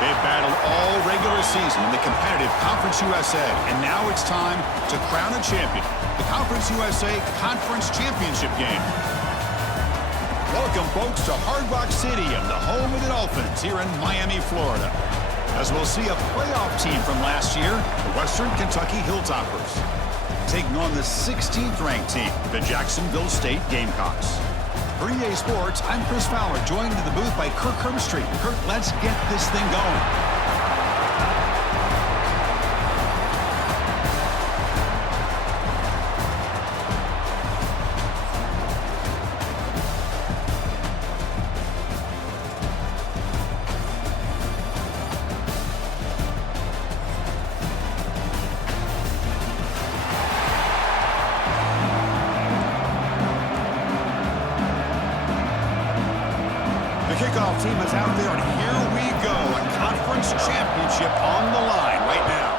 They've battled all regular season in the competitive Conference USA, and now it's time to crown a champion. The Conference USA Conference Championship game. Welcome, folks, to Hard Rock Stadium, the home of the Dolphins here in Miami, Florida. As we'll see a playoff team from last year, the Western Kentucky Hilltoppers, taking on the 16th ranked team, the Jacksonville State Gamecocks. For EA Sports, I'm Chris Fowler, joined in the booth by Kirk Herbstreit. Kirk, let's get this thing going. Kickoff team is out there, and here we go. A conference championship on the line right now.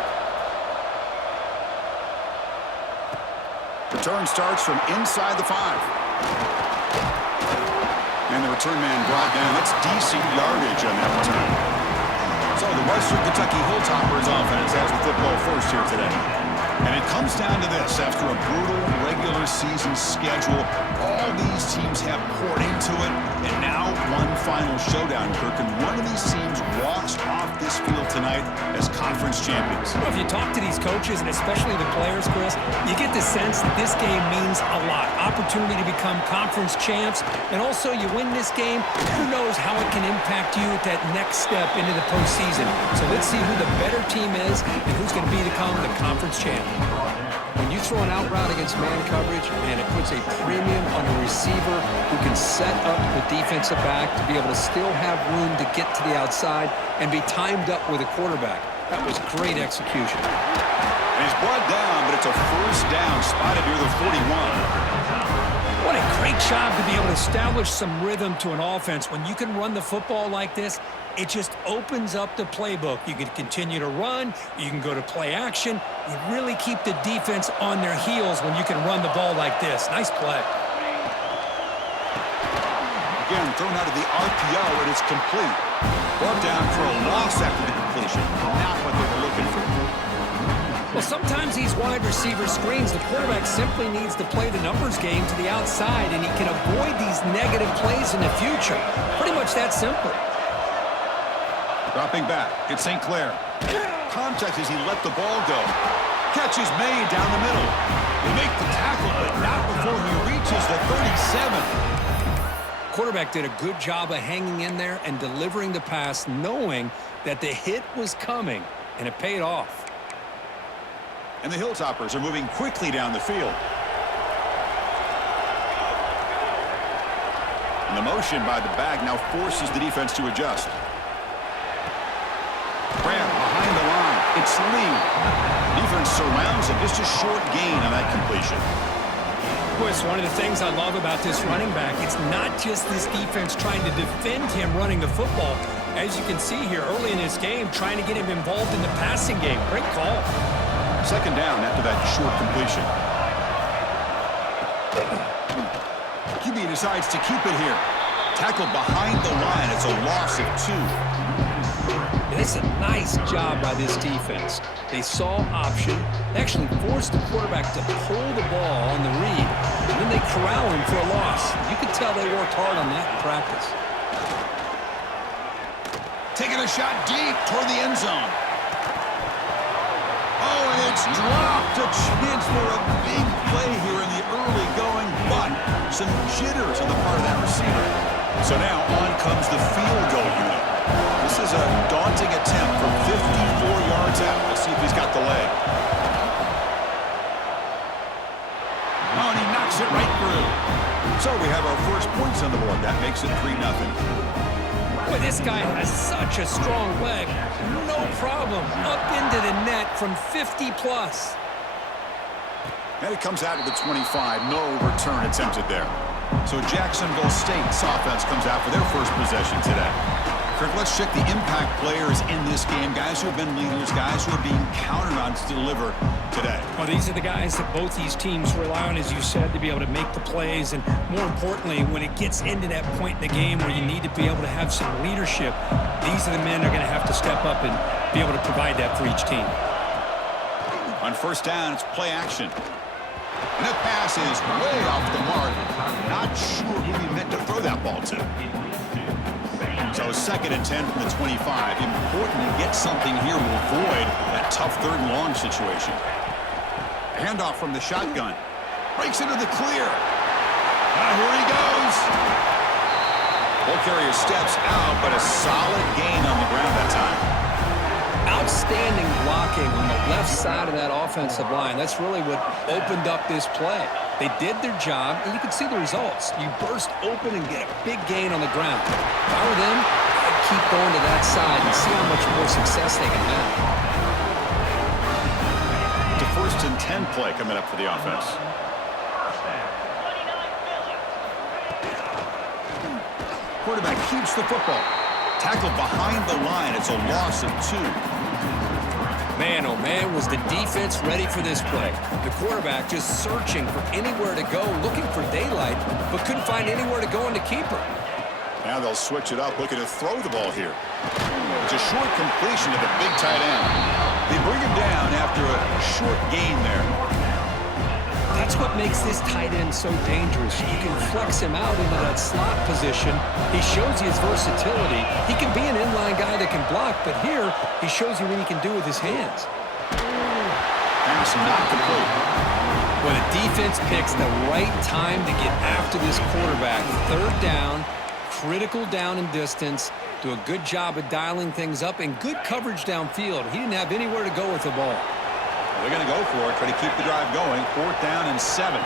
Return starts from inside the 5. And the return man brought down. That's decent yardage on that return. So the Western Kentucky Hilltoppers offense has the football first here today. And it comes down to this. After a brutal regular season schedule, all these teams have poured into it, and now one final showdown, Kirk, and one of these teams walks off this field tonight as conference champions. Well, if you talk to these coaches, and especially the players, Chris, you get the sense that this game means a lot. Opportunity to become conference champs, and also you win this game, who knows how it can impact you at that next step into the postseason. So let's see who the better team is and who's going to become the conference champ. When you throw an out route against man coverage, man, it puts a premium on a receiver who can set up the defensive back to be able to still have room to get to the outside and be timed up with a quarterback. That was great execution. And he's brought down, but it's a first down, spotted near the 41. What a great job to be able to establish some rhythm to an offense. When you can run the football like this, it just opens up the playbook. You can continue to run. You can go to play action. You really keep the defense on their heels when you can run the ball like this. Nice play. Again, thrown out of the RPO, and it's complete. Brought down for a loss after the completion. Not what they were looking for. Well, sometimes these wide receiver screens, the quarterback simply needs to play the numbers game to the outside, and he can avoid these negative plays in the future. Pretty much that simple. Dropping back, it's St. Clair. Contact as he let the ball go. Catch is made down the middle. They make the tackle, but not before he reaches the 37. Quarterback did a good job of hanging in there and delivering the pass, knowing that the hit was coming, and it paid off. And the Hilltoppers are moving quickly down the field. And the motion by the back now forces the defense to adjust. Grant behind the line. It's Lee. Defense surrounds him. Just a short gain on that completion. Boy, it's one of the things I love about this running back. It's not just this defense trying to defend him running the football. As you can see here early in this game, trying to get him involved in the passing game. Great call. Second down after that short completion. QB decides to keep it here. Tackled behind the line. It's a loss of 2. It's a nice job by this defense. They saw option. They actually forced the quarterback to pull the ball on the read, and then they corral him for a loss. You could tell they worked hard on that in practice. Taking a shot deep toward the end zone. Oh, and it's dropped. A chance for a big play here in the early going, but some jitters on the part of that receiver. So now on comes the field goal unit. This is a daunting attempt from 54 yards out. Let's see if he's got the leg. Oh, and he knocks it right through. So we have our first points on the board. That makes it 3-0. Boy, this guy has such a strong leg. No problem. Up into the net from 50+. And it comes out of the 25. No return attempted there. So Jacksonville State's offense comes out for their first possession today. Kirk, let's check the impact players in this game. Guys who have been leaders, guys who are being counted on to deliver today. Well, these are the guys that both these teams rely on, as you said, to be able to make the plays. And more importantly, when it gets into that point in the game where you need to be able to have some leadership, these are the men that are going to have to step up and be able to provide that for each team. On first down, it's play action. And that pass is way off the mark. Not sure who he meant to throw that ball to. So 2nd and 10 from the 25. Important to get something here to avoid that tough 3rd and long situation. Handoff from the shotgun. Breaks into the clear. Here he goes. Ball carrier steps out, but a solid gain on the ground that time. Outstanding blocking on the left side of that offensive line. That's really what opened up this play. They did their job, and you can see the results. You burst open and get a big gain on the ground. If I were them, I'd keep going to that side and see how much more success they can have. The 1st and 10 play coming up for the offense. Quarterback keeps the football. Tackled behind the line. It's a loss of 2. Man, oh man, was the defense ready for this play. The quarterback just searching for anywhere to go, looking for daylight, but couldn't find anywhere to go in the keeper. Now they'll switch it up, looking to throw the ball here. It's a short completion to the big tight end. They bring him down after a short gain there. That's what makes this tight end so dangerous. You can flex him out into that slot position. He shows you his versatility. He can be an inline guy that can block, but here he shows you what he can do with his hands. Pass not complete. Well, the defense picks the right time to get after this quarterback. 3rd down, critical down and distance. Do a good job of dialing things up and good coverage downfield. He didn't have anywhere to go with the ball. They're going to go for it, try to keep the drive going. 4th down and 7.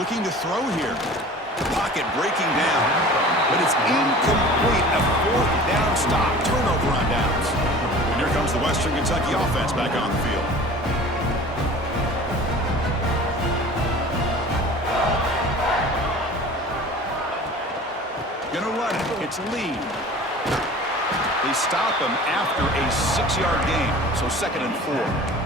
Looking to throw here. Pocket breaking down, but it's incomplete. A 4th down stop. Turnover on downs. And here comes the Western Kentucky offense back on the field. Gonna run it. It's Lee. They stop him after a 6-yard gain, so 2nd and 4.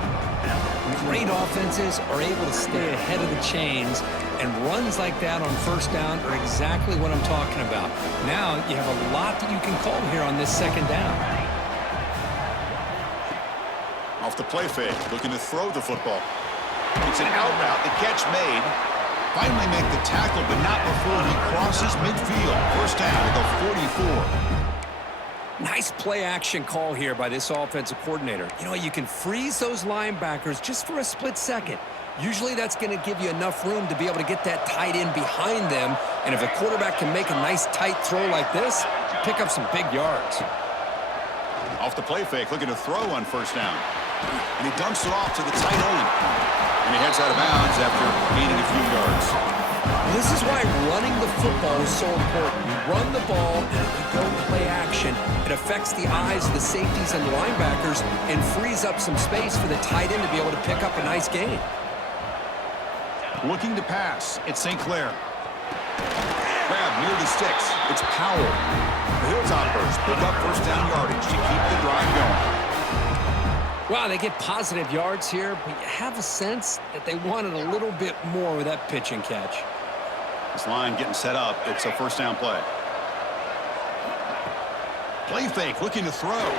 Great offenses are able to stay ahead of the chains, and runs like that on 1st down are exactly what I'm talking about. Now you have a lot that you can call here on this 2nd down. Off the play fake, looking to throw the football. It's an out route, the catch made. Finally make the tackle, but not before he crosses midfield. 1st down at the 44. Nice play action call here by this offensive coordinator. You know, you can freeze those linebackers just for a split second. Usually that's going to give you enough room to be able to get that tight end behind them. And if a quarterback can make a nice tight throw like this, pick up some big yards. Off the play fake, looking to throw on 1st down. And he dumps it off to the tight end. And he heads out of bounds after gaining a few yards. This is why running the football is so important. You run the ball, and if you go play action, it affects the eyes of the safeties and the linebackers and frees up some space for the tight end to be able to pick up a nice gain. Looking to pass, it's St. Clair. Grab near the sticks, it's Powell. The Hilltoppers pick up 1st down yardage to keep the drive going. Wow, they get positive yards here, but you have a sense that they wanted a little bit more with that pitch and catch. This line getting set up. It's a 1st down play. Play fake, looking to throw.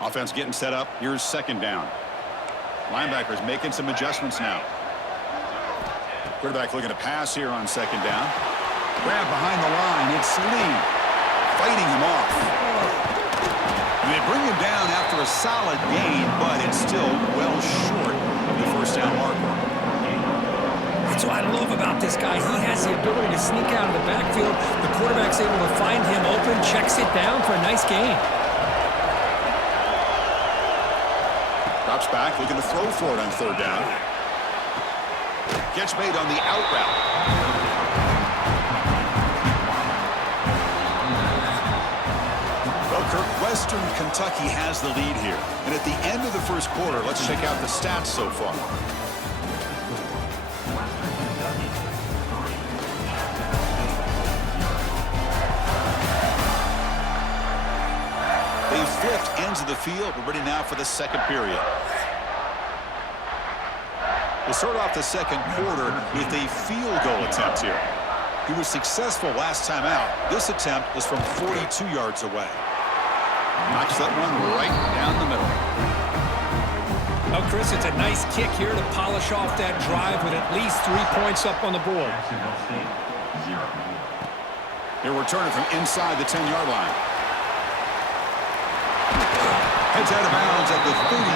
Offense getting set up. Here's 2nd down. Linebackers making some adjustments now. Quarterback looking to pass here on 2nd down. Grab behind the line. It's Lee fighting him off. And they bring him down after a solid gain, but it's still well short of the 1st down marker. That's what I love about this guy. He has the ability to sneak out of the backfield. The quarterback's able to find him open, checks it down for a nice gain. Drops back, looking to throw for it on third down. Gets made on the out route. Well, Kirk, Western Kentucky has the lead here. And at the end of the first quarter, let's check out the stats so far. They've flipped ends of the field. We're ready now for the second period. We'll start off the second quarter with a field goal attempt here. He was successful last time out. This attempt was from 42 yards away. Knocks that one right down the middle. Well, Chris, it's a nice kick here to polish off that drive with at least 3 points up on the board. He'll return it from inside the 10-yard line. Heads out of bounds at the 33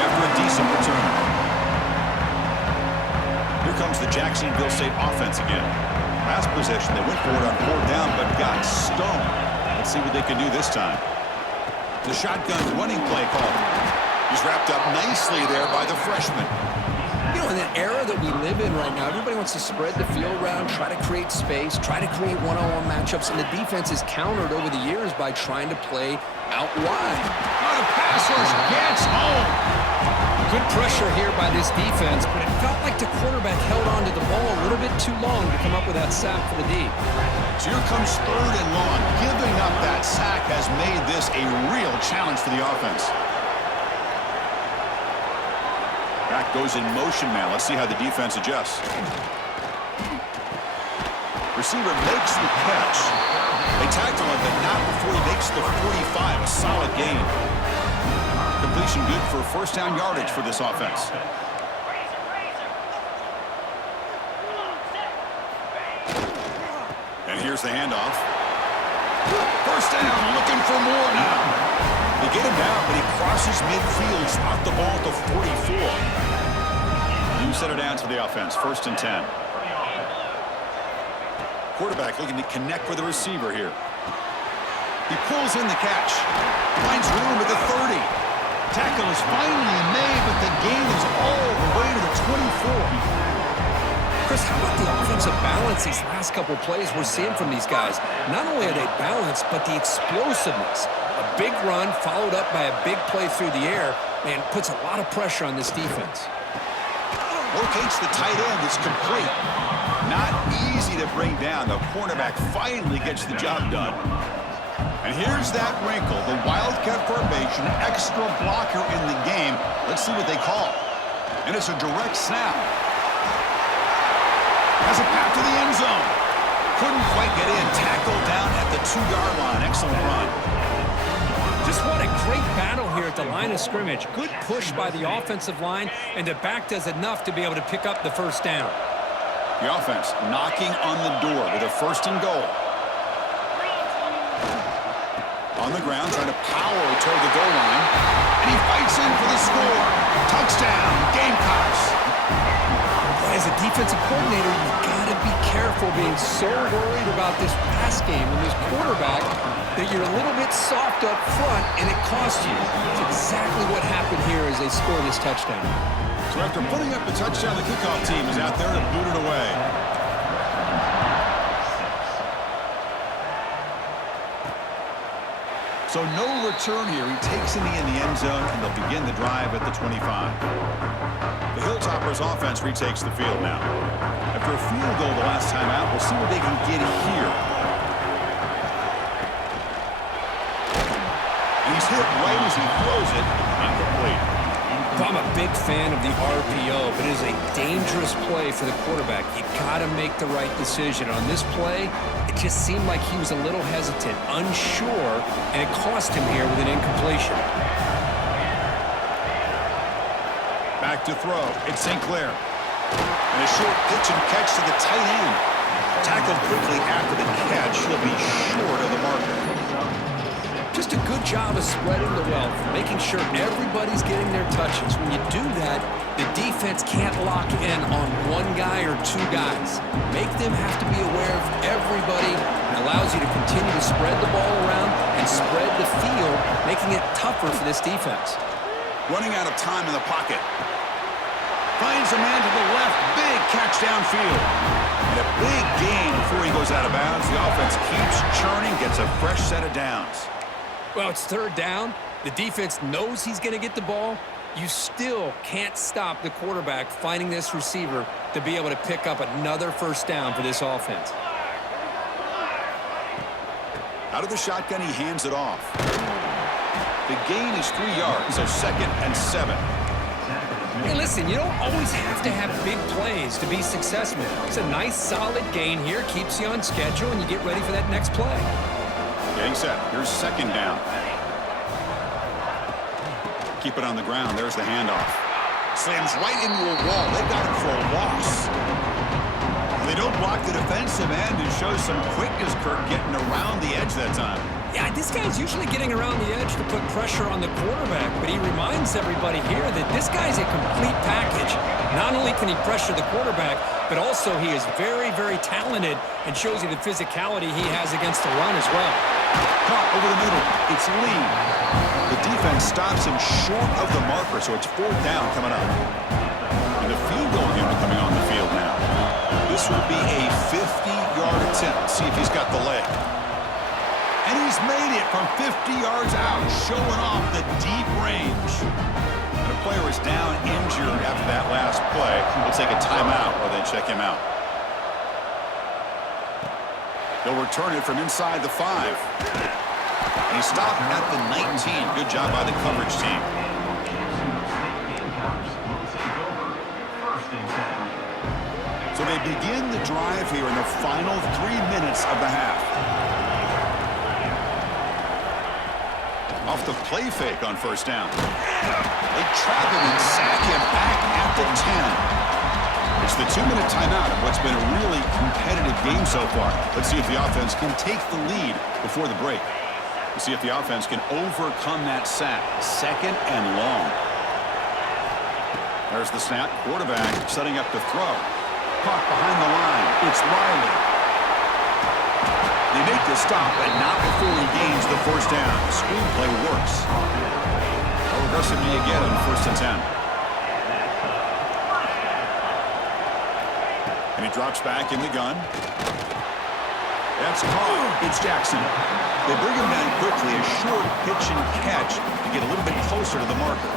after a decent return. Here comes the Jacksonville State offense again. Last possession, they went for it on fourth down, but got stoned. Let's see what they can do this time. The shotgun running play call. He's wrapped up nicely there by the freshman. You know, in the era that we live in right now, everybody wants to spread the field around, try to create space, try to create one-on-one matchups, and the defense is countered over the years by trying to play out wide. Oh, the pass rush gets home. Good pressure here by this defense, but it felt like the quarterback held on to the ball a little bit too long to come up with that sack for the D. So here comes third and long. Giving up that sack has made this a real challenge for the offense. Back goes in motion now. Let's see how the defense adjusts. Receiver makes the catch. They tackle him, but not before he makes the 45. A solid gain. Completion good for first down yardage for this offense. And here's the handoff. First down, looking for more now. They get him down, but he crosses midfield, spot the ball at the 44. You set it down to the offense, first and 10. Quarterback looking to connect with the receiver here. He pulls in the catch. Finds room at the 30. Tackle is finally made, but the gain is all the way to the 24. Chris, how about the offensive balance these last couple plays we're seeing from these guys? Not only are they balanced, but the explosiveness. A big run followed up by a big play through the air, man, puts a lot of pressure on this defense. Locates the tight end. It's complete. Not easy to bring down. The cornerback finally gets the job done. And here's that wrinkle, the Wildcat formation, extra blocker in the game. Let's see what they call. And it's a direct snap. Has a path to the end zone. Couldn't quite get in. Tackled down at the 2-yard line. Excellent run. Just what a great battle here at the line of scrimmage. Good push by the offensive line, and the back does enough to be able to pick up the first down. The offense knocking on the door with a first and goal. On the ground, trying to power toward the goal line. And he fights in for the score. Touchdown, Gamecocks. As a defensive coordinator, you've got to be careful being so worried about this pass game and this quarterback that you're a little bit soft up front, and it costs you. It's exactly what happened here as they score this touchdown. So after putting up the touchdown, the kickoff team is out there to boot it away. So no return here. He takes it in the end zone, and they'll begin the drive at the 25. The Hilltoppers offense retakes the field now. After a field goal the last time out, we'll see what they can get here. And he's hit right as he throws it. Incomplete. I'm a big fan of the RPO, but it is a dangerous play for the quarterback. You got to make the right decision. On this play, it just seemed like he was a little hesitant, unsure, and it cost him here with an incompletion. Back to throw. It's Sinclair. And a short pitch and catch to the tight end. Tackled quickly after the catch. He'll be short of the marker. Just a good job of spreading the wealth, making sure everybody's getting their touches. When you do that, the defense can't lock in on one guy or two guys. Make them have to be aware of everybody. It allows you to continue to spread the ball around and spread the field, making it tougher for this defense. Running out of time in the pocket. Finds a man to the left. Big catch downfield. And a big gain before he goes out of bounds. The offense keeps churning, gets a fresh set of downs. Well, it's third down. The defense knows he's going to get the ball. You still can't stop the quarterback finding this receiver to be able to pick up another first down for this offense. Out of the shotgun, he hands it off. The gain is 3 yards, so 2nd and 7. Hey, listen, you don't always have to have big plays to be successful. It's a nice, solid gain here. Keeps you on schedule, and you get ready for that next play. Getting set. Here's 2nd down. Keep it on the ground. There's the handoff. Slams right into a wall. They got him for a loss. They don't block the defensive end and show some quickness, Kirk, getting around the edge that time. Yeah, this guy's usually getting around the edge to put pressure on the quarterback, but he reminds everybody here that this guy's a complete package. Not only can he pressure the quarterback, but also he is very, very talented and shows you the physicality he has against the run as well. Caught over the middle. It's Lee. The defense stops him short of the marker, so it's 4th down coming up. And the field goal unit coming on the field now. This will be a 50-yard attempt. See if he's got the leg. And he's made it from 50 yards out, showing off the deep range. And the player is down injured after that last play. We'll take a timeout while they check him out. They'll return it from inside the 5. And he stopped at the 19. Good job by the coverage team. So they begin the drive here in the final 3 minutes of the half. Off the play fake on 1st down. They trap him and sack him back at the 10. It's the 2-minute timeout of what's been a really competitive game so far. Let's see if the offense can take the lead before the break. Let's see if the offense can overcome that sack. 2nd and long. There's the snap. Quarterback setting up to throw. Caught behind the line. It's Riley. They make the stop, but not before he gains the 1st down. The screenplay works. How aggressive do you get on 1st and 10? And he drops back in the gun. That's caught. It's Jackson. They bring him down quickly. A short pitch and catch to get a little bit closer to the marker.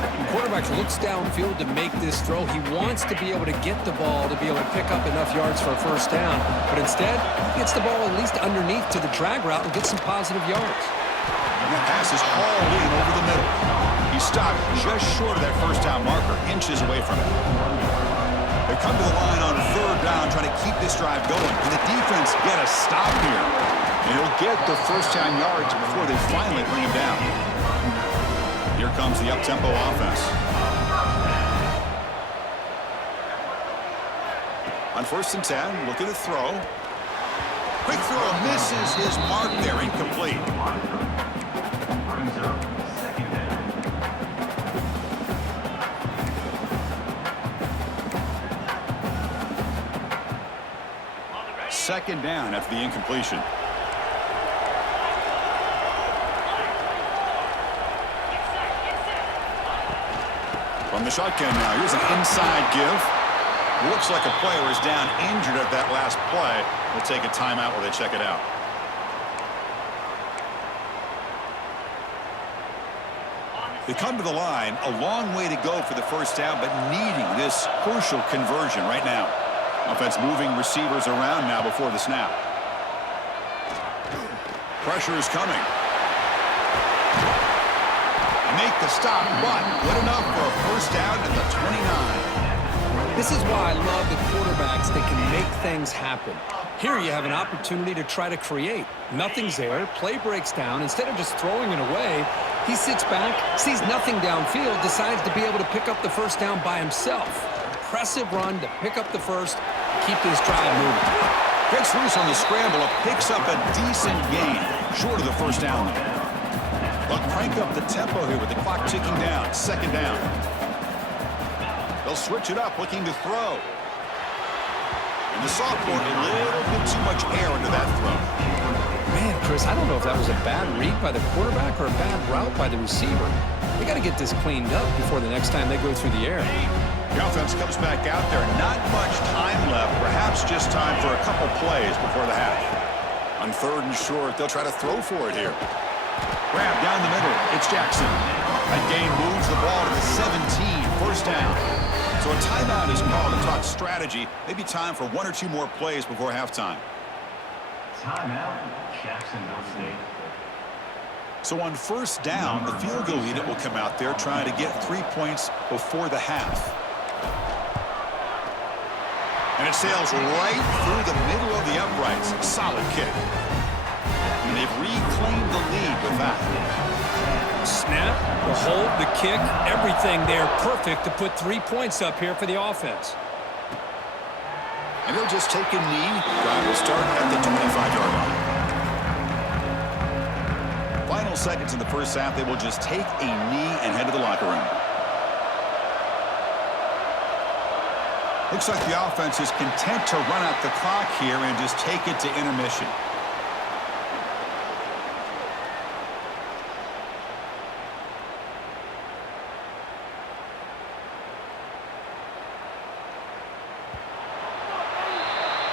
The quarterback looks downfield to make this throw. He wants to be able to get the ball to be able to pick up enough yards for a 1st down. But instead, he gets the ball at least underneath to the drag route and gets some positive yards. And that pass is hauled in over the middle. He stopped just short of that 1st down marker, inches away from it. They come to the line on 3rd down, trying to keep this drive going. And the defense get a stop here. And he'll get the 1st down yards before they finally bring him down. Here comes the up-tempo offense. On 1st and 10, looking to throw. Quick throw, misses his mark there, incomplete. Second down after the incompletion. From the shotgun now, here's an inside give. Looks like a player is down injured at that last play. We'll take a timeout while they check it out. They come to the line, a long way to go for the 1st down, but needing this crucial conversion right now. Offense moving receivers around now before the snap. Pressure is coming. Make the stop, but good enough for a 1st down at the 29. This is why I love the quarterbacks that can make things happen. Here you have an opportunity to try to create. Nothing's there. Play breaks down. Instead of just throwing it away, he sits back, sees nothing downfield, decides to be able to pick up the 1st down by himself. Impressive run to pick up the 1st, keep this drive moving. Gets loose on the scramble, picks up a decent gain. Short of the 1st down, though. They'll crank up the tempo here with the clock ticking down. 2nd down. They'll switch it up, looking to throw. And the sophomore, a little bit too much air into that throw. Man, Chris, I don't know if that was a bad read by the quarterback or a bad route by the receiver. They got to get this cleaned up before the next time they go through the air. The offense comes back out there. Not much time left. Perhaps just time for a couple plays before the half. On 3rd and short, they'll try to throw for it here. Grab down the middle. It's Jackson. That gain moves the ball to the 17. First down. So a timeout is called to talk strategy. Maybe time for 1 or 2 more plays before halftime. Timeout, Jacksonville State. So on first down, the field goal unit will come out there trying to get 3 points before the half. And it sails right through the middle of the uprights. Solid kick. And they've reclaimed the lead with that. Snap, the hold, the kick, everything there perfect to put 3 points up here for the offense. And they'll just take a knee. Drive will start at the 25-yard line. Final seconds in the first half, they will just take a knee and head to the locker room. Looks like the offense is content to run out the clock here and just take it to intermission.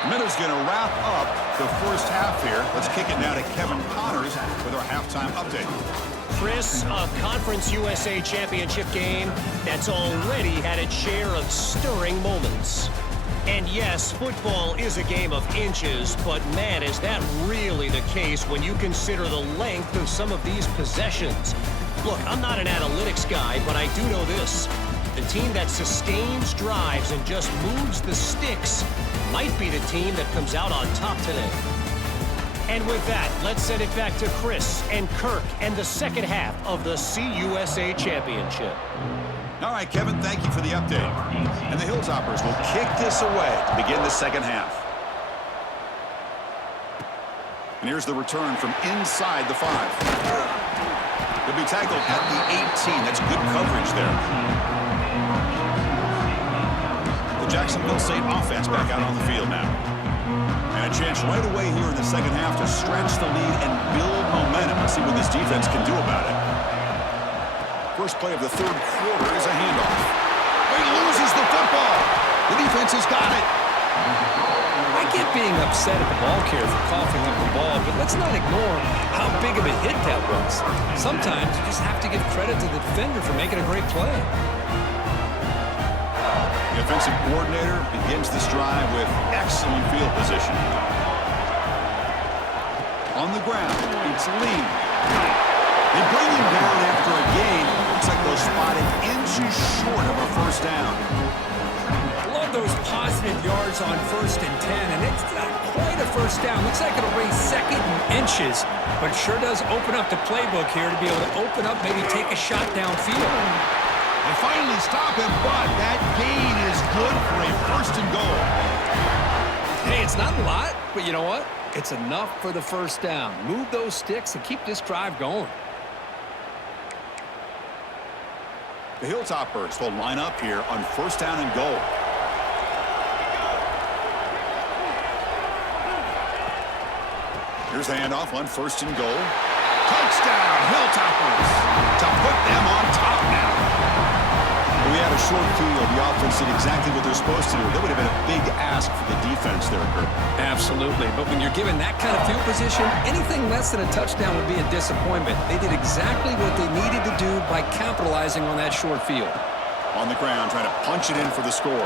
Minuta's going to wrap up the first half here. Let's kick it now to Kevin Connors with our halftime update. Chris, a Conference USA Championship game that's already had its share of stirring moments. And yes, football is a game of inches, but man, is that really the case when you consider the length of some of these possessions. Look, I'm not an analytics guy, but I do know this. The team that sustains drives and just moves the sticks might be the team that comes out on top today. And with that, let's send it back to Chris and Kirk and the second half of the CUSA Championship. All right, Kevin, thank you for the update. And the Hilltoppers will kick this away to begin the second half. And here's the return from inside the 5. He'll be tackled at the 18. That's good coverage there. The Jacksonville State offense back out on the field now. And a chance right away here in the second half to stretch the lead and build momentum. Let's see what this defense can do about it. First play of the third quarter is a handoff. He loses the football. The defense has got it. I get being upset at the ball carrier for coughing up the ball, but let's not ignore how big of a hit that was. Sometimes you just have to give credit to the defender for making a great play. The offensive coordinator begins this drive with excellent field position. On the ground, it's Lee. They bring him down after a gain. Looks like they'll spot it inches short of a first down. Love those positive yards on 1st and 10, and it's not quite a first down. Looks like it'll raise 2nd and inches, but it sure does open up the playbook here to be able to open up, maybe take a shot downfield. They finally stop him, but that gain is good for a 1st and goal. Hey, it's not a lot, but you know what? It's enough for the first down. Move those sticks and keep this drive going. The Hilltoppers will line up here on 1st down and goal. Here's the handoff on 1st and goal. Touchdown, Hilltoppers, to put them on top now. We had a short field. The offense did exactly what they're supposed to do. That would have been a big ask for the defense there, Kirk. Absolutely, but when you're given that kind of field position, anything less than a touchdown would be a disappointment. They did exactly what they needed to do by capitalizing on that short field. On the ground, trying to punch it in for the score.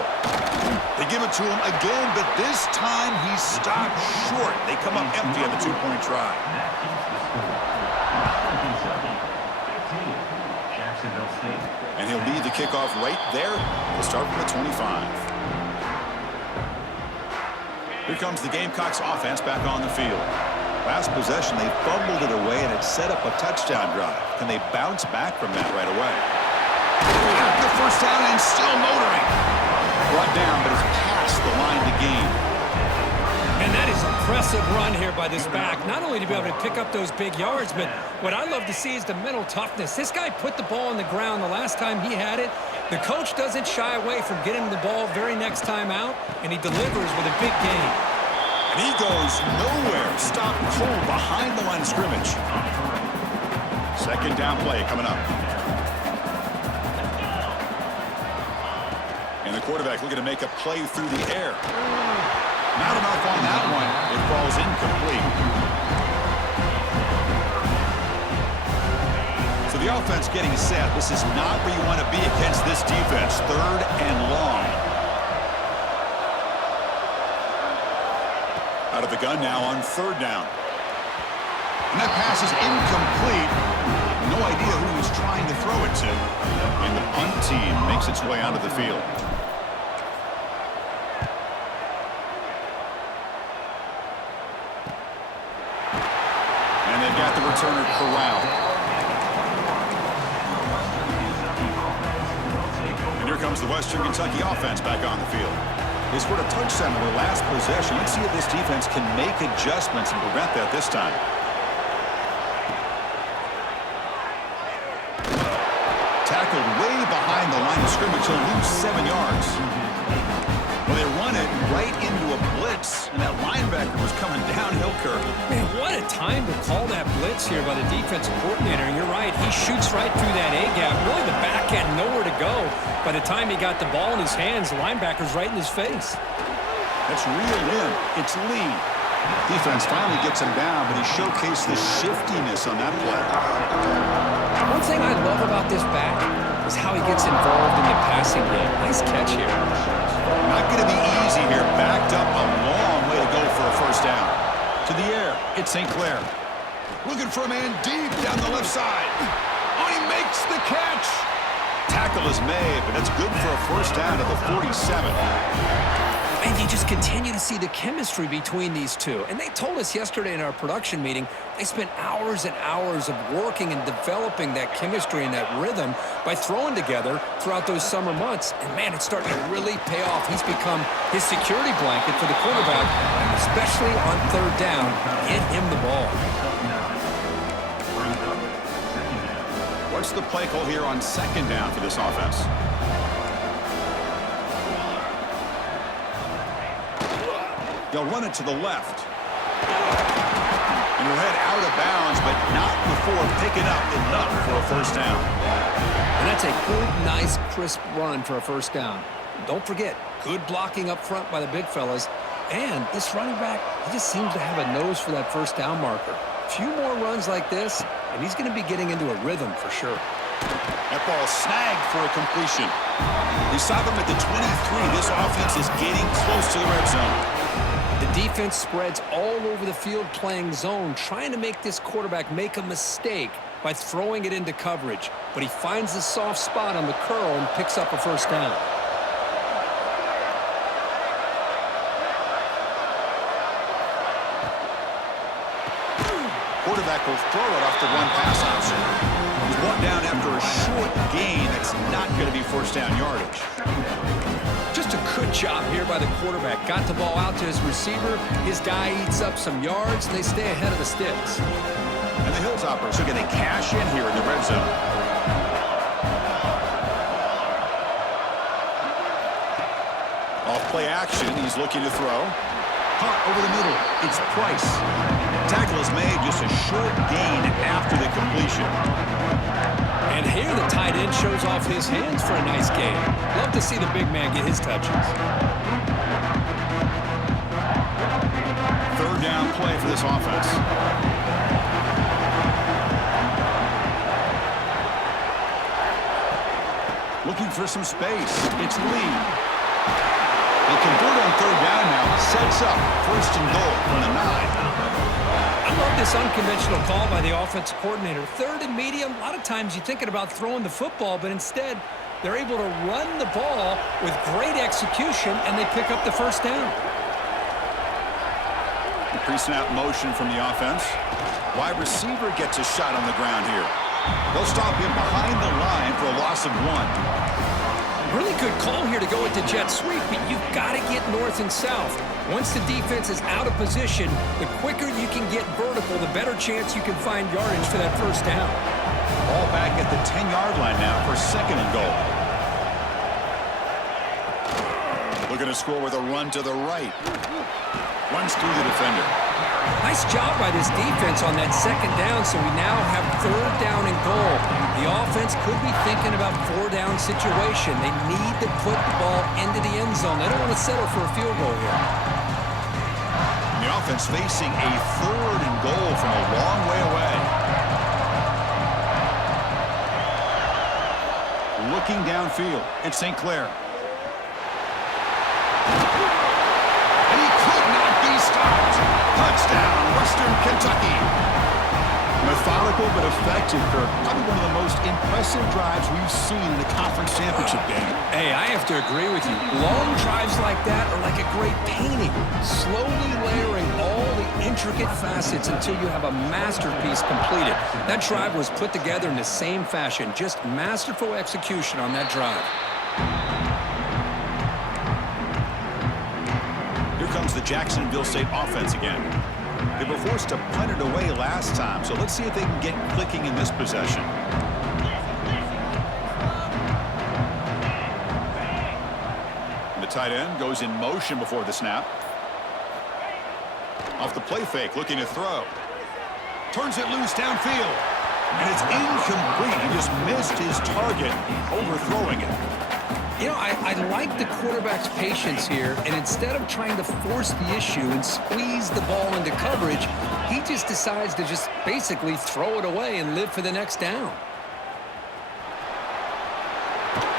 They give it to him again, but this time he stopped short. They come up empty on the 2-point try. And he'll lead the kickoff right there. We'll start from the 25. Here comes the Gamecocks offense back on the field. Last possession, they fumbled it away, and it set up a touchdown drive. Can they bounce back from that right away? Got the first down and still motoring. Brought down, but it's past the line to gain. And that is impressive run here by this back. Not only to be able to pick up those big yards, but what I love to see is the mental toughness. This guy put the ball on the ground the last time he had it. The coach doesn't shy away from getting the ball very next time out, and he delivers with a big gain. And he goes nowhere. Stop cold behind the line of scrimmage. Second down play coming up. And the quarterback looking to make a play through the air. Not enough on that one. It falls incomplete. So the offense getting set. This is not where you want to be against this defense. Third and long. Out of the gun now on third down. And that pass is incomplete. No idea who he's trying to throw it to. And the punt team makes its way onto the field. And they've got the returner corralled. And here comes the Western Kentucky offense back on the field. They scored a touchdown in their last possession. Let's see if this defense can make adjustments and prevent that this time. Tackled way behind the line of scrimmage. He'll lose 7 yards. Well, they run it right into a blitz, and that linebacker was coming downhill, Kirk. Man, what a time to call that blitz here by the defensive coordinator. And you're right, he shoots right through that A-gap. Really, the back had nowhere to go. By the time he got the ball in his hands, the linebacker's right in his face. That's reeled in. It's Lee. Defense finally gets him down, but he showcased the shiftiness on that play. One thing I love about this back is how he gets involved in the passing game. Nice catch here. Not going to be easy here. Backed up a long way to go for a first down. To the air, it's St. Clair. Looking for a man deep down the left side. Oh, he makes the catch. Tackle is made, but it's good for a first down to the 47. And you just continue to see the chemistry between these two. And they told us yesterday in our production meeting, they spent hours and hours of working and developing that chemistry and that rhythm by throwing together throughout those summer months. And, man, it's starting to really pay off. He's become his security blanket for the quarterback, and especially on third down, get him the ball. What's the play call here on second down for this offense? They'll run it to the left. And he'll head out of bounds, but not before picking up enough for a first down. And that's a good, nice, crisp run for a first down. Don't forget, good blocking up front by the big fellas. And this running back, he just seems to have a nose for that first down marker. A few more runs like this, and he's going to be getting into a rhythm for sure. That ball snagged for a completion. They stop him at the 23. This offense is getting close to the red zone. The defense spreads all over the field playing zone, trying to make this quarterback make a mistake by throwing it into coverage. But he finds the soft spot on the curl and picks up a first down. Quarterback will throw it off the one pass option. He's brought down after a short gain. That's not going to be first down yardage. Just a good job here by the quarterback. Got the ball out to his receiver. His guy eats up some yards, and they stay ahead of the sticks. And the Hilltoppers are going to cash in here in the red zone. Off play action. He's looking to throw. Caught over the middle. It's Price. Tackle is made, just a short gain after the completion. And here the tight end shows off his hands for a nice gain. Love to see the big man get his touches. Third down play for this offense. Looking for some space. It's Lee. They convert on third down now. Sets up first and goal from the 9. I love this unconventional call by the offensive coordinator. Third and medium, a lot of times you're thinking about throwing the football, but instead they're able to run the ball with great execution, and they pick up the first down. The pre-snap motion from the offense. Wide receiver gets a shot on the ground here. They'll stop him behind the line for a loss of 1. Really good call here to go with the jet sweep, but you've got to get north and south. Once the defense is out of position, the quicker you can get vertical, the better chance you can find yardage for that first down. Ball back at the 10-yard line now for second and goal. Looking to score with a run to the right. Runs through the defender. Nice job by this defense on that second down, so we now have third down and goal. The offense could be thinking about four-down situation. They need to put the ball into the end zone. They don't want to settle for a field goal here. The offense facing a third and goal from a long way away. Looking downfield, it's St. Clair. And he could not be stopped. Touchdown, Western Kentucky. Methodical but effective, Kirk. Probably one of the most impressive drives we've seen in a conference championship game. Hey, I have to agree with you. Long drives like that are like a great painting. Slowly layering all the intricate facets until you have a masterpiece completed. That drive was put together in the same fashion. Just masterful execution on that drive. Here comes the Jacksonville State offense again. They were forced to punt it away last time, so let's see if they can get clicking in this possession. The tight end goes in motion before the snap. Off the play fake, looking to throw. Turns it loose downfield. And it's incomplete. He just missed his target, overthrowing it. You know, I like the quarterback's patience here, and instead of trying to force the issue and squeeze the ball into coverage, he just decides to just basically throw it away and live for the next down.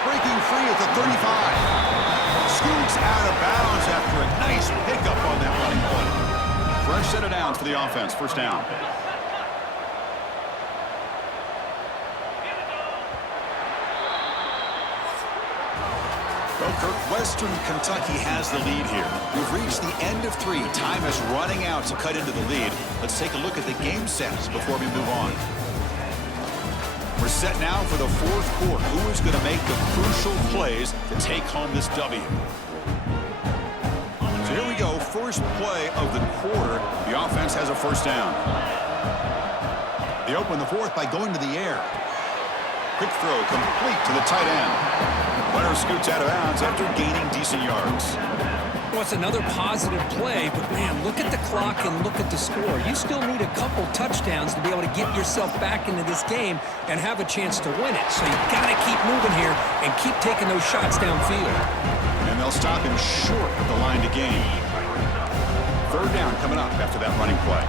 Breaking free at the 35. Scoots out of bounds after a nice pickup on that running play. Fresh set of downs for the offense. First down. Well, Kirk, Western Kentucky has the lead here. We've reached the end of 3. Time is running out to cut into the lead. Let's take a look at the game sets before we move on. We're set now for the fourth quarter. Who is going to make the crucial plays to take home this W? So here we go. First play of the quarter. The offense has a first down. They open the fourth by going to the air. Quick throw complete to the tight end. Runner scoots out of bounds after gaining decent yards. Well, it's another positive play, but man, look at the clock and look at the score. You still need a couple touchdowns to be able to get yourself back into this game and have a chance to win it. So you've got to keep moving here and keep taking those shots downfield. And they'll stop him short of the line to gain. Third down coming up after that running play.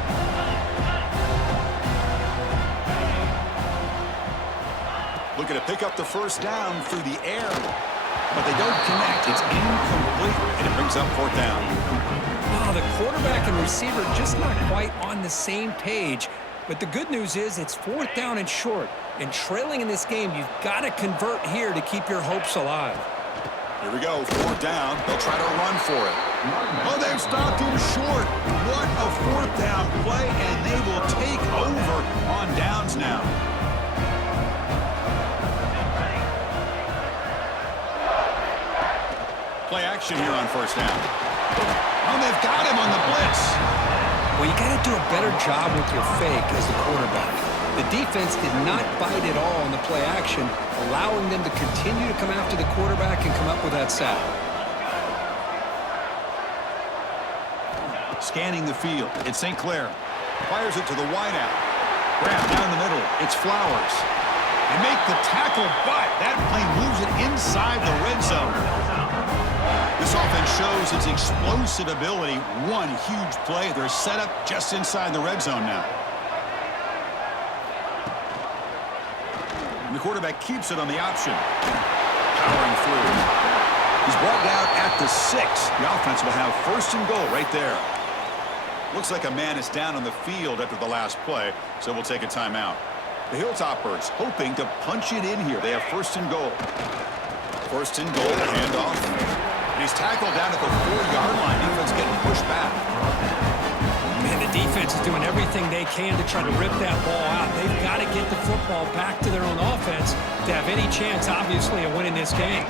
Looking to pick up the first down through the air, but they don't connect. It's incomplete, and it brings up fourth down. Oh, the quarterback and receiver just not quite on the same page. But the good news is it's fourth down and short. And trailing in this game, you've got to convert here to keep your hopes alive. Here we go, fourth down. They'll try to run for it. Oh, they've stopped him short. What a fourth down play, and they will take over on downs now. Play action here on first down. Oh, they've got him on the blitz. Well, you got to do a better job with your fake as the quarterback. The defense did not bite at all on the play action, allowing them to continue to come after the quarterback and come up with that sack. Scanning the field. It's St. Clair. Fires it to the wideout. Grab down the middle. It's Flowers. They make the tackle, but that plane moves it inside the red zone. This offense shows its explosive ability. One huge play. They're set up just inside the red zone now. And the quarterback keeps it on the option. Powering through. He's brought down at the 6. The offense will have first and goal right there. Looks like a man is down on the field after the last play, so we'll take a timeout. The Hilltoppers hoping to punch it in here. They have first and goal. First and goal, handoff. And he's tackled down at the 4-yard line. Defense getting pushed back. Man, the defense is doing everything they can to try to rip that ball out. They've got to get the football back to their own offense to have any chance, obviously, of winning this game.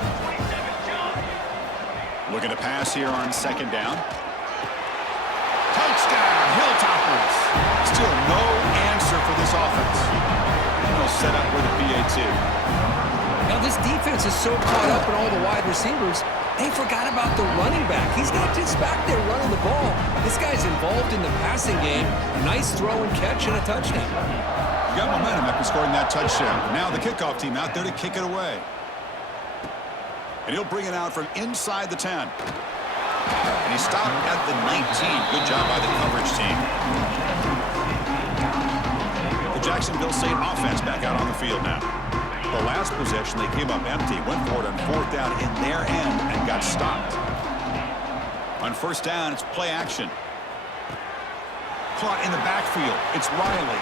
Looking to pass here on second down. Touchdown, Hilltoppers. Still no answer for this offense. And they'll set up with a PAT. Now, this defense is so caught up in all the wide receivers, They forgot about the running back. He's not just back there running the ball. This guy's involved in the passing game. Nice throw and catch and a touchdown. You got momentum after scoring that touchdown. Now the kickoff team out there to kick it away. And he'll bring it out from inside the 10. And he stopped at the 19. Good job by the coverage team. The Jacksonville State offense back out on the field now. The last possession, they came up empty, went for it on fourth down in their end and got stopped. On first down, it's play action. Caught in the backfield. It's Riley.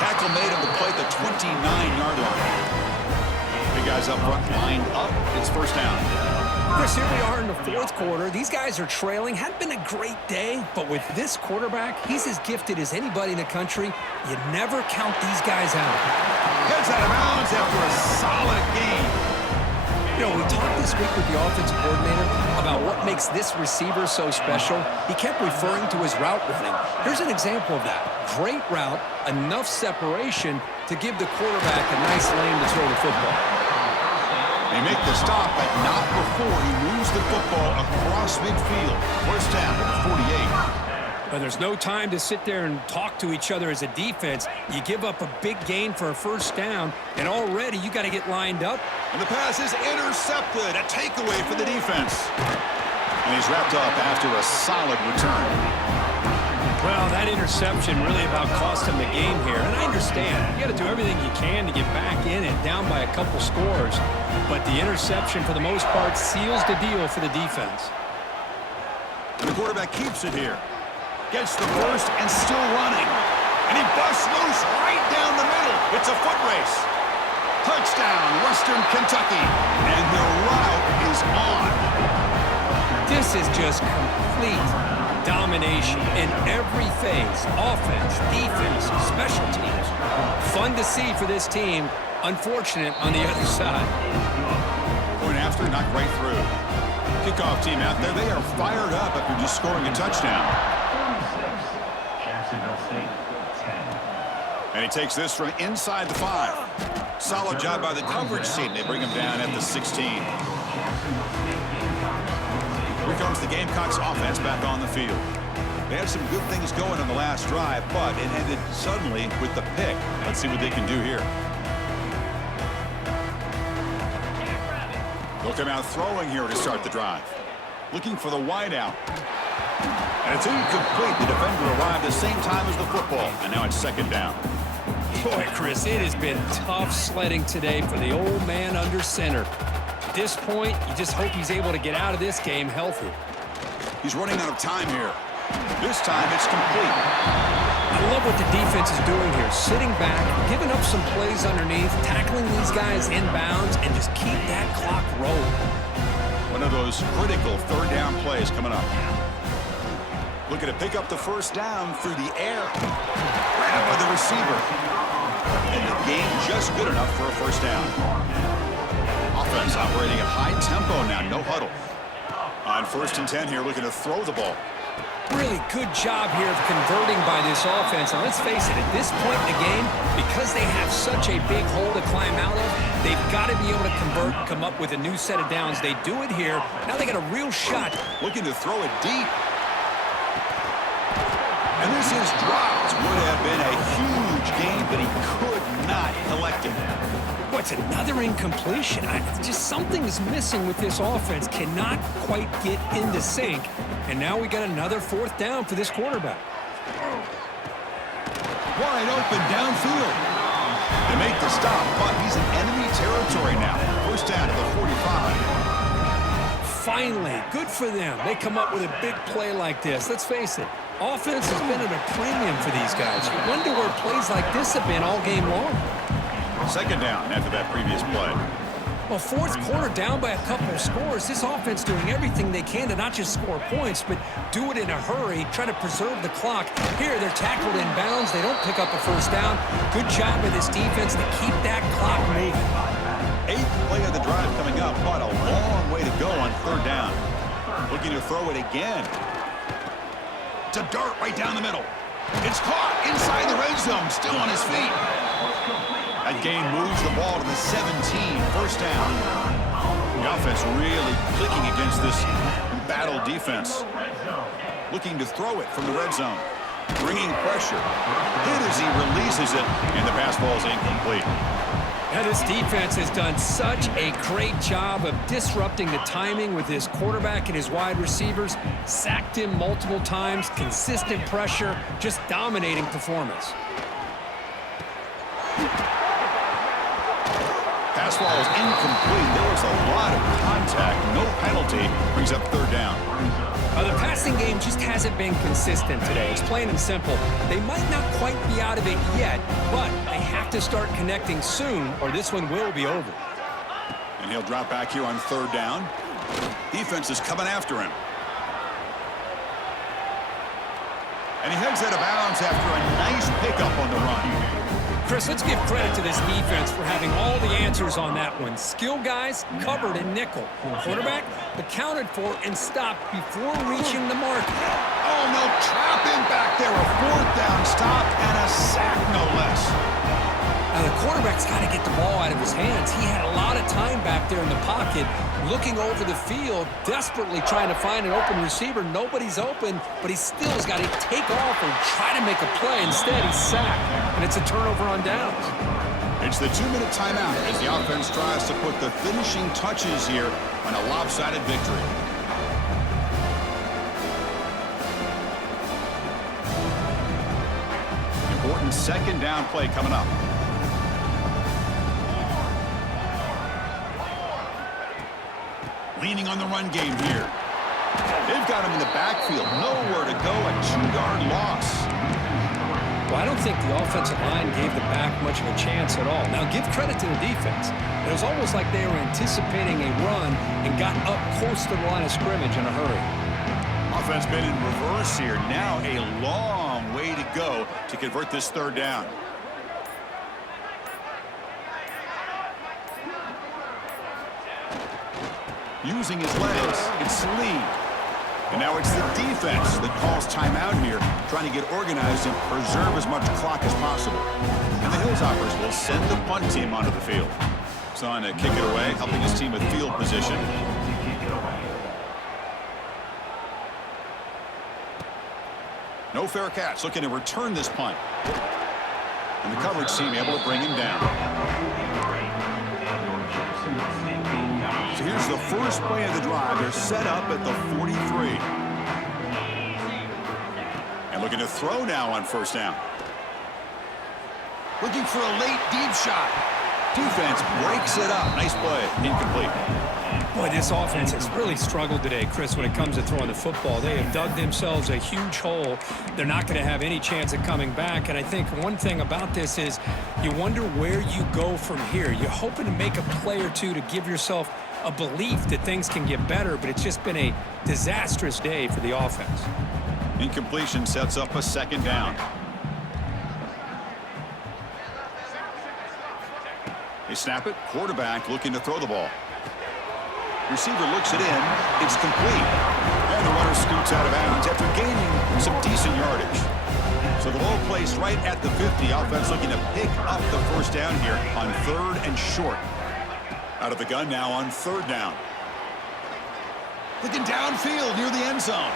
Tackle made on the play at the 29-yard line. Big guys up front lined up. It's first down. Chris, here we are in the fourth quarter. These guys are trailing. Hadn't been a great day, but with this quarterback, he's as gifted as anybody in the country. You never count these guys out. Heads out of bounds after a solid game. You know, we talked this week with the offensive coordinator about what makes this receiver so special. He kept referring to his route running. Here's an example of that. Great route, enough separation to give the quarterback a nice lane to throw the football. They make the stop, but not before he moves the football across midfield. First down at the 48. But there's no time to sit there and talk to each other as a defense. You give up a big gain for a first down, and already you got to get lined up. And the pass is intercepted. A takeaway for the defense. And he's wrapped up after a solid return. Well, that interception really about cost him the game here. And I understand. You got to do everything you can to get back in and down by a couple scores. But the interception, for the most part, seals the deal for the defense. And the quarterback keeps it here. Gets the first and still running. And he busts loose right down the middle. It's a foot race. Touchdown, Western Kentucky. And the route is on. This is just complete domination in every phase. Offense, defense, special teams. Fun to see for this team. Unfortunate on the other side. Point after, knocked right through. Kickoff team out there. They are fired up after just scoring a touchdown. Jacksonville State, 10. And he takes this from inside the 5. Solid job by the coverage team. They bring him down at the 16. Here comes the Gamecocks offense back on the field. They had some good things going on the last drive, but it ended suddenly with the pick. Let's see what they can do here. They'll come out throwing here to start the drive. Looking for the wideout. And it's incomplete. The defender arrived the same time as the football, and now it's second down. Boy, Chris, it has been tough sledding today for the old man under center. At this point, you just hope he's able to get out of this game healthy. He's running out of time here. This time it's complete. I love what the defense is doing here. Sitting back, giving up some plays underneath, tackling these guys inbounds, and just keep that clock rolling. One of those critical third down plays coming up. Looking to pick up the first down through the air. Right up with the receiver. And the game just good enough for a first down. Offense operating at high tempo now, no huddle. On first and 10 here, looking to throw the ball. Really good job here of converting by this offense. And let's face it, at this point in the game, because they have such a big hole to climb out of, they've got to be able to convert, come up with a new set of downs. They do it here. Now they got a real shot. Looking to throw it deep. And this is dropped. Would have been a huge game, but he could not collect it. What's another incompletion? Just something's missing with this offense. Cannot quite get into sync. And now we got another fourth down for this quarterback. Wide open downfield. They make the stop, but he's in enemy territory now. First down to the 45. Finally, good for them. They come up with a big play like this. Let's face it, offense has been at a premium for these guys. You wonder where plays like this have been all game long. Second down after that previous play. Well, fourth quarter down by a couple of scores. This offense doing everything they can to not just score points, but do it in a hurry, try to preserve the clock. Here, they're tackled in bounds. They don't pick up a first down. Good job by this defense to keep that clock moving. Eighth play of the drive coming up, but a long way to go on third down. Looking to throw it again. To dart right down the middle. It's caught inside the red zone, still on his feet. That gain moves the ball to the 17, first down. The offense really clicking against this embattled defense. Looking to throw it from the red zone. Bringing pressure. Hit as he releases it, and the pass ball is incomplete. Now, this defense has done such a great job of disrupting the timing with his quarterback and his wide receivers. Sacked him multiple times, consistent pressure, just dominating performance. Pass ball is incomplete. There was a lot of contact. No penalty. Brings up third down. The passing game just hasn't been consistent today. It's plain and simple. They might not quite be out of it yet, but they have to start connecting soon or this one will be over. And he'll drop back here on third down. Defense is coming after him. And he heads out of bounds after a nice pickup on the run. Chris, let's give credit to this defense for having all the answers on that one. Skill guys covered in nickel. Quarterback accounted for and stopped before reaching the mark. Oh, no, trap him back there. A fourth down stop and a sack, no less. Now, the quarterback's got to get the ball out of his hands. He had a lot of time back there in the pocket, looking over the field, desperately trying to find an open receiver. Nobody's open, but he still has got to take off and try to make a play. Instead, he's sacked, and it's a turnover on downs. It's the 2-minute timeout as the offense tries to put the finishing touches here on a lopsided victory. Important second down play coming up. Leaning on the run game here. They've got him in the backfield. Nowhere to go. A 2-yard loss. Well, I don't think the offensive line gave the back much of a chance at all. Now, give credit to the defense. It was almost like they were anticipating a run and got up close to the line of scrimmage in a hurry. Offense been in reverse here. Now a long way to go to convert this third down. Using his legs, it's Lee. And now it's the defense that calls timeout here, trying to get organized and preserve as much clock as possible. And the Hilltoppers will send the punt team onto the field. So on to kick it away, helping his team with field position. No fair catch, looking to return this punt. And the coverage team able to bring him down. So here's the first play of the drive. They're set up at the 43. And looking to throw now on first down. Looking for a late deep shot. Defense breaks it up. Nice play. Incomplete. Boy, this offense has really struggled today, Chris, when it comes to throwing the football. They have dug themselves a huge hole. They're not going to have any chance of coming back. And I think one thing about this is you wonder where you go from here. You're hoping to make a play or two to give yourself a belief that things can get better, but it's just been a disastrous day for the offense. Incompletion sets up a second down. They snap it. Quarterback looking to throw the ball. Receiver looks it in. It's complete. And the runner scoots out of bounds after gaining some decent yardage. So the ball placed right at the 50. Offense looking to pick up the first down here on third and short. Out of the gun now on third down. Looking downfield near the end zone.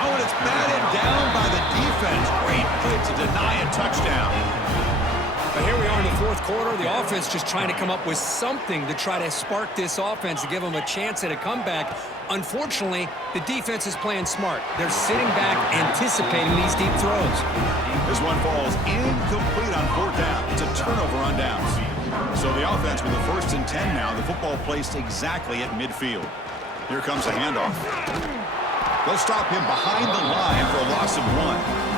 Oh, and it's batted down by the defense. Great play to deny a touchdown. But here we are in the fourth quarter. The offense just trying to come up with something to try to spark this offense to give them a chance at a comeback. Unfortunately, the defense is playing smart. They're sitting back, anticipating these deep throws. This one falls incomplete on fourth down. It's a turnover on downs. So the offense with the 1st and 10 now. The football placed exactly at midfield. Here comes a handoff. They'll stop him behind the line for a loss of 1.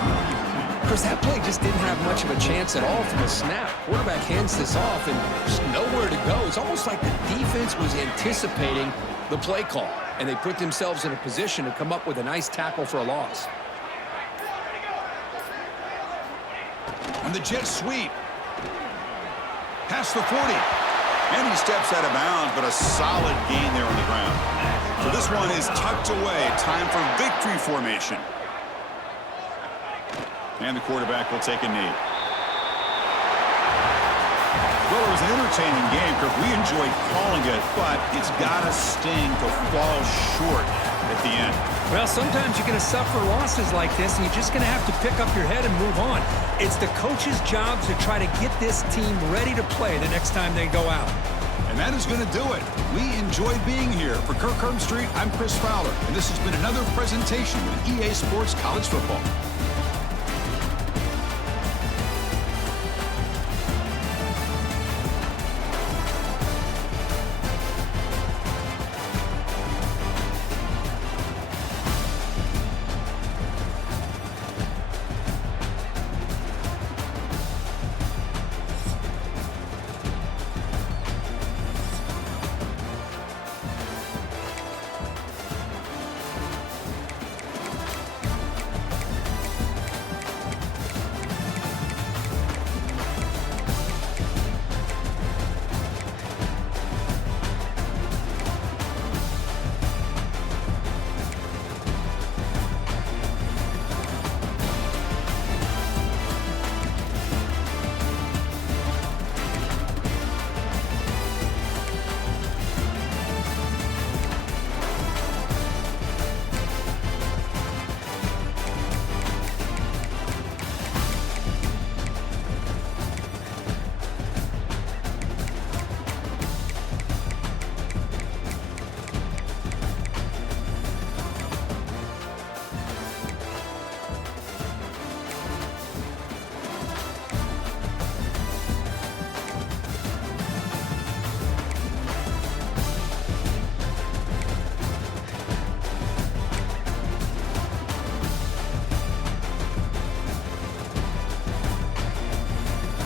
Chris, that play just didn't have much of a chance at all from the snap. Quarterback hands this off and just nowhere to go. It's almost like the defense was anticipating the play call, and they put themselves in a position to come up with a nice tackle for a loss. On the jet sweep. Past the 40. And he steps out of bounds, but a solid gain there on the ground. So this one is tucked away. Time for victory formation. And the quarterback will take a knee. Well, it was an entertaining game, Kirk. We enjoyed calling it, but it's got to sting to fall short at the end. Well, sometimes you're going to suffer losses like this, and you're just going to have to pick up your head and move on. It's the coach's job to try to get this team ready to play the next time they go out. And that is going to do it. We enjoyed being here. For Kirk Street, I'm Chris Fowler, and this has been another presentation of EA Sports College Football.